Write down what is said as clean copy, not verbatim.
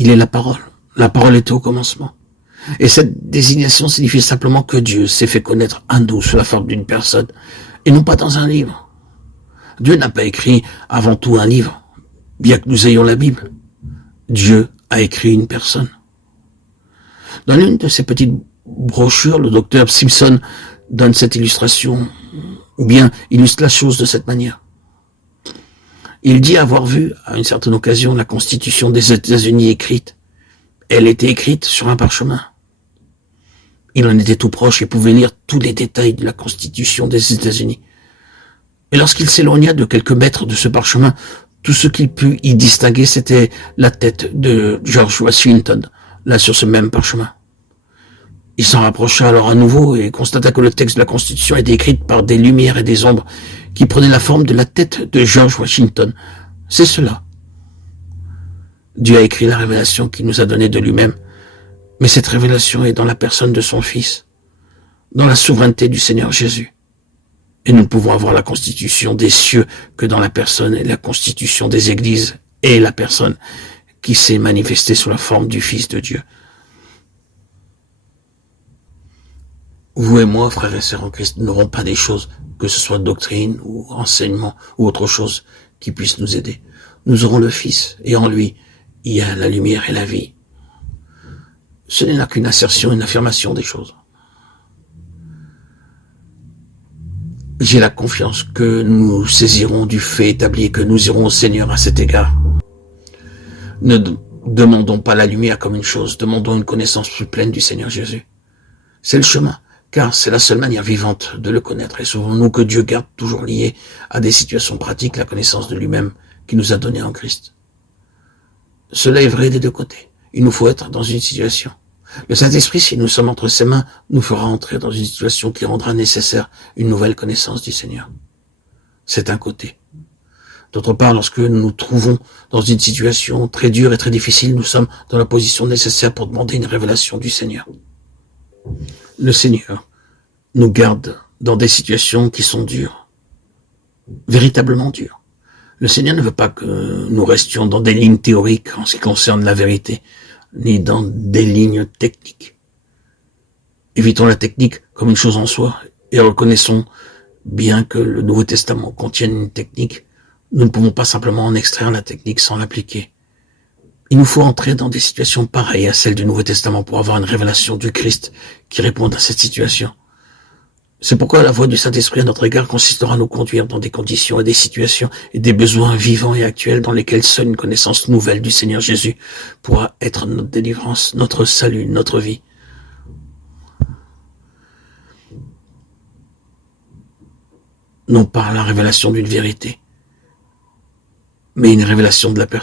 Il est la parole. La parole était au commencement. Et cette désignation signifie simplement que Dieu s'est fait connaître à nous sous la forme d'une personne, et non pas dans un livre. Dieu n'a pas écrit avant tout un livre, bien que nous ayons la Bible. Dieu a écrit une personne. Dans l'une de ces petites brochures, le docteur Simpson donne cette illustration, ou bien illustre la chose de cette manière. Il dit avoir vu, à une certaine occasion, la Constitution des États-Unis écrite. Elle était écrite sur un parchemin. Il en était tout proche et pouvait lire tous les détails de la Constitution des États-Unis. Et lorsqu'il s'éloigna de quelques mètres de ce parchemin, tout ce qu'il put y distinguer, c'était la tête de George Washington, là sur ce même parchemin. Il s'en rapprocha alors à nouveau et constata que le texte de la Constitution était écrit par des lumières et des ombres qui prenaient la forme de la tête de George Washington. C'est cela. Dieu a écrit la révélation qu'il nous a donnée de lui-même, mais cette révélation est dans la personne de son Fils, dans la souveraineté du Seigneur Jésus. Et nous ne pouvons avoir la constitution des cieux que dans la personne et la constitution des églises et la personne qui s'est manifestée sous la forme du Fils de Dieu. Vous et moi, frères et sœurs en Christ, n'aurons pas des choses, que ce soit doctrine ou enseignement ou autre chose, qui puissent nous aider. Nous aurons le Fils, et en lui, il y a la lumière et la vie. Ce n'est là qu'une assertion, une affirmation des choses. J'ai la confiance que nous saisirons du fait établi, que nous irons au Seigneur à cet égard. Ne demandons pas la lumière comme une chose, demandons une connaissance plus pleine du Seigneur Jésus. C'est le chemin, car c'est la seule manière vivante de le connaître. Et sauvons-nous que Dieu garde toujours lié à des situations pratiques la connaissance de lui-même qu'il nous a donnée en Christ. Cela est vrai des deux côtés. Il nous faut être dans une situation. Le Saint-Esprit, si nous sommes entre ses mains, nous fera entrer dans une situation qui rendra nécessaire une nouvelle connaissance du Seigneur. C'est un côté. D'autre part, lorsque nous nous trouvons dans une situation très dure et très difficile, nous sommes dans la position nécessaire pour demander une révélation du Seigneur. Le Seigneur nous garde dans des situations qui sont dures, véritablement dures. Le Seigneur ne veut pas que nous restions dans des lignes théoriques en ce qui concerne la vérité, ni dans des lignes techniques. Évitons la technique comme une chose en soi et reconnaissons bien que le Nouveau Testament contienne une technique. Nous ne pouvons pas simplement en extraire la technique sans l'appliquer. Il nous faut entrer dans des situations pareilles à celles du Nouveau Testament pour avoir une révélation du Christ qui réponde à cette situation. C'est pourquoi la voix du Saint-Esprit à notre égard consistera à nous conduire dans des conditions et des situations et des besoins vivants et actuels dans lesquels seule une connaissance nouvelle du Seigneur Jésus pourra être notre délivrance, notre salut, notre vie. Non pas la révélation d'une vérité, mais une révélation de la personne.